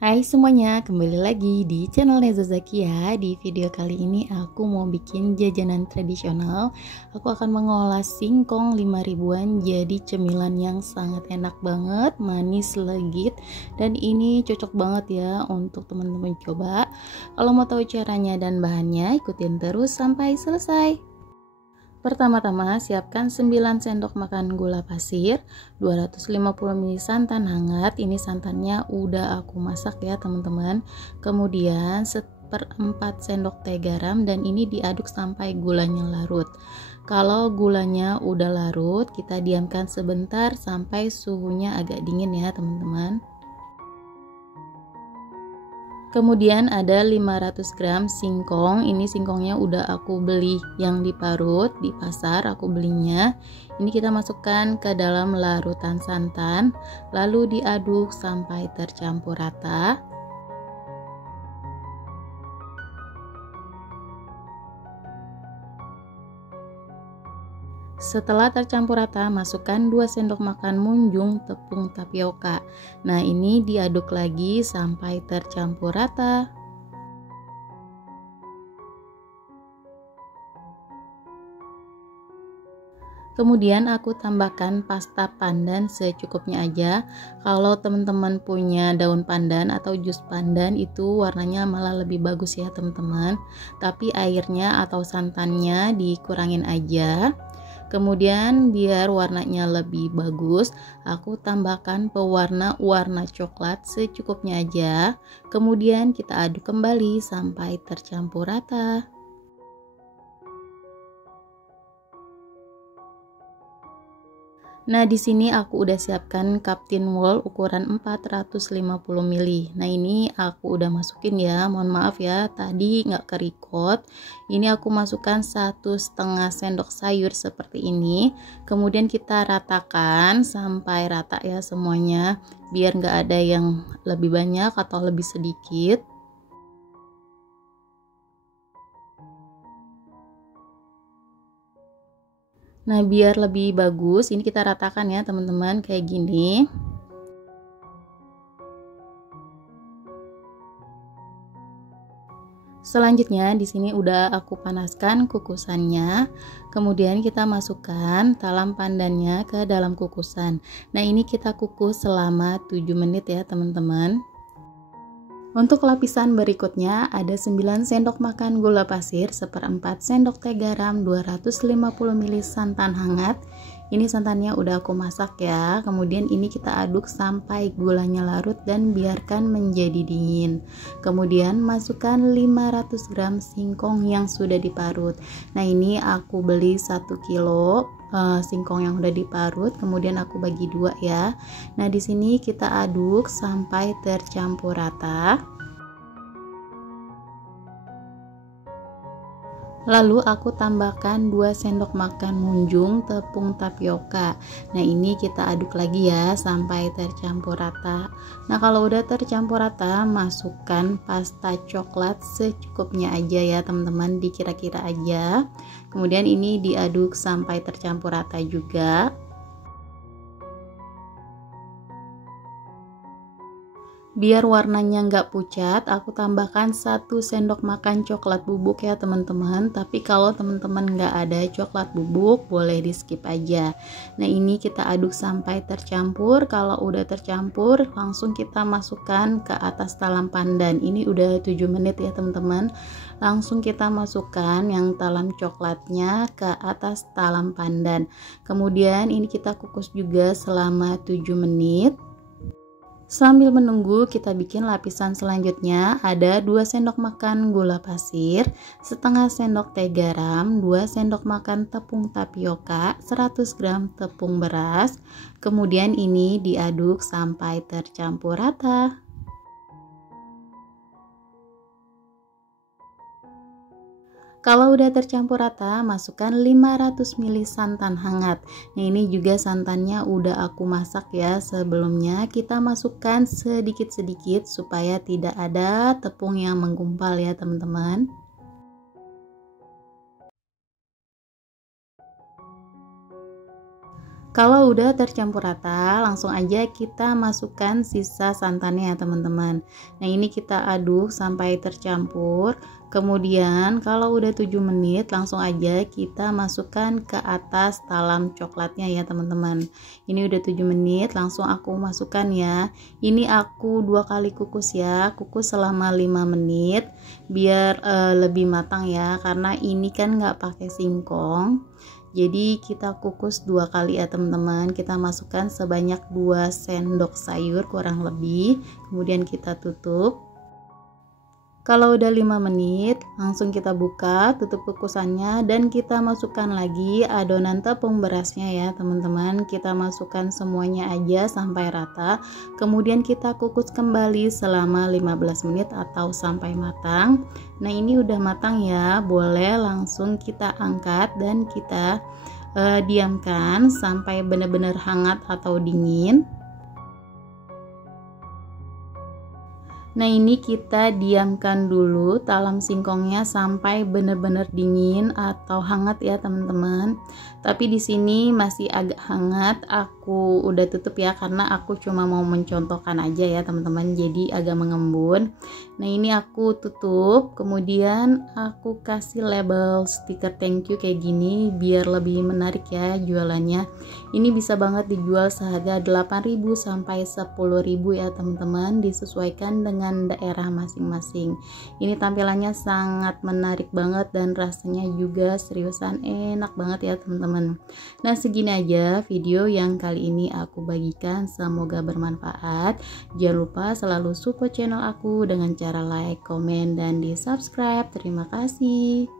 Hai semuanya, kembali lagi di channel Neza Zakia. Di video kali ini aku mau bikin jajanan tradisional. Aku akan mengolah singkong 5 ribuan jadi cemilan yang sangat enak banget, manis, legit, dan ini cocok banget ya untuk teman-teman coba. Kalau mau tahu caranya dan bahannya, ikutin terus sampai selesai. Pertama-tama siapkan 9 sendok makan gula pasir, 250 ml santan hangat. Ini santannya udah aku masak ya teman-teman. Kemudian 1/4 sendok teh garam dan ini diaduk sampai gulanya larut. Kalau gulanya udah larut, kita diamkan sebentar sampai suhunya agak dingin ya teman-teman. Kemudian ada 500 gram singkong. Ini singkongnya udah aku beli yang diparut di pasar, aku belinya. Ini kita masukkan ke dalam larutan santan, lalu diaduk sampai tercampur rata. Setelah tercampur rata, masukkan 2 sendok makan munjung tepung tapioka. Nah, ini diaduk lagi sampai tercampur rata. Kemudian aku tambahkan pasta pandan secukupnya aja. Kalau teman-teman punya daun pandan atau jus pandan itu warnanya malah lebih bagus ya teman-teman. Tapi airnya atau santannya dikurangin aja. Kemudian biar warnanya lebih bagus, aku tambahkan pewarna warna coklat secukupnya aja. Kemudian kita aduk kembali sampai tercampur rata. Nah, di sini aku udah siapkan cup tin wool ukuran 450 ml. Nah, ini aku udah masukin ya. Mohon maaf ya, tadi nggak kerecord. Ini aku masukkan 1,5 sendok sayur seperti ini. Kemudian kita ratakan sampai rata ya semuanya, biar nggak ada yang lebih banyak atau lebih sedikit. Nah, biar lebih bagus, ini kita ratakan ya teman-teman kayak gini. Selanjutnya di sini udah aku panaskan kukusannya. Kemudian kita masukkan talam pandannya ke dalam kukusan. Nah, ini kita kukus selama 7 menit ya teman-teman. Untuk lapisan berikutnya ada 9 sendok makan gula pasir, 1/4 sendok teh garam, 250 ml santan hangat. Ini santannya udah aku masak ya. Kemudian ini kita aduk sampai gulanya larut dan biarkan menjadi dingin. Kemudian masukkan 500 gram singkong yang sudah diparut. Nah, ini aku beli 1 kilo singkong yang udah diparut, kemudian aku bagi 2 ya. Nah, di sini kita aduk sampai tercampur rata. Lalu aku tambahkan 2 sendok makan munjung tepung tapioka. Nah, ini kita aduk lagi ya sampai tercampur rata. Nah, kalau udah tercampur rata, masukkan pasta coklat secukupnya aja ya teman-teman, dikira-kira aja. Kemudian ini diaduk sampai tercampur rata juga. Biar warnanya nggak pucat, aku tambahkan 1 sendok makan coklat bubuk ya teman-teman. Tapi kalau teman-teman nggak ada coklat bubuk, boleh di skip aja. Nah, ini kita aduk sampai tercampur. Kalau udah tercampur, langsung kita masukkan ke atas talam pandan. Ini udah 7 menit ya teman-teman. Langsung kita masukkan yang talam coklatnya ke atas talam pandan. Kemudian ini kita kukus juga selama 7 menit. Sambil menunggu, kita bikin lapisan selanjutnya. Ada 2 sendok makan gula pasir, setengah sendok teh garam, 2 sendok makan tepung tapioka, 100 gram tepung beras. Kemudian ini diaduk sampai tercampur rata. Kalau udah tercampur rata, masukkan 500 ml santan hangat. Nah, ini juga santannya udah aku masak ya sebelumnya. Kita masukkan sedikit-sedikit supaya tidak ada tepung yang menggumpal ya teman-teman. Kalau udah tercampur rata, langsung aja kita masukkan sisa santannya ya teman-teman. Nah ini kita aduk sampai tercampur. Kemudian kalau udah 7 menit langsung aja kita masukkan ke atas talam coklatnya ya teman-teman. Ini udah 7 menit langsung aku masukkan ya. Ini aku 2 kali kukus ya, kukus selama 5 menit biar lebih matang ya, karena ini kan nggak pakai singkong. Jadi kita kukus 2 kali ya teman-teman. Kita masukkan sebanyak 2 sendok sayur kurang lebih. Kemudian kita tutup. Kalau udah 5 menit langsung kita buka, tutup kukusannya, dan kita masukkan lagi adonan tepung berasnya ya teman-teman. Kita masukkan semuanya aja sampai rata. Kemudian kita kukus kembali selama 15 menit atau sampai matang. Nah ini udah matang ya, boleh langsung kita angkat dan kita diamkan sampai benar-benar hangat atau dingin. Nah ini kita diamkan dulu talam singkongnya sampai benar-benar dingin atau hangat ya teman-teman. Tapi di sini masih agak hangat, aku udah tutup ya karena aku cuma mau mencontohkan aja ya teman-teman, jadi agak mengembun. Nah ini aku tutup, kemudian aku kasih label stiker thank you kayak gini biar lebih menarik ya jualannya. Ini bisa banget dijual seharga 8.000 sampai 10.000 ya teman-teman, disesuaikan dengan daerah masing-masing. Ini tampilannya sangat menarik banget dan rasanya juga seriusan enak banget ya teman-teman. Nah segini aja video yang kali ini aku bagikan, semoga bermanfaat. Jangan lupa selalu support channel aku dengan cara like, komen, dan di subscribe. Terima kasih.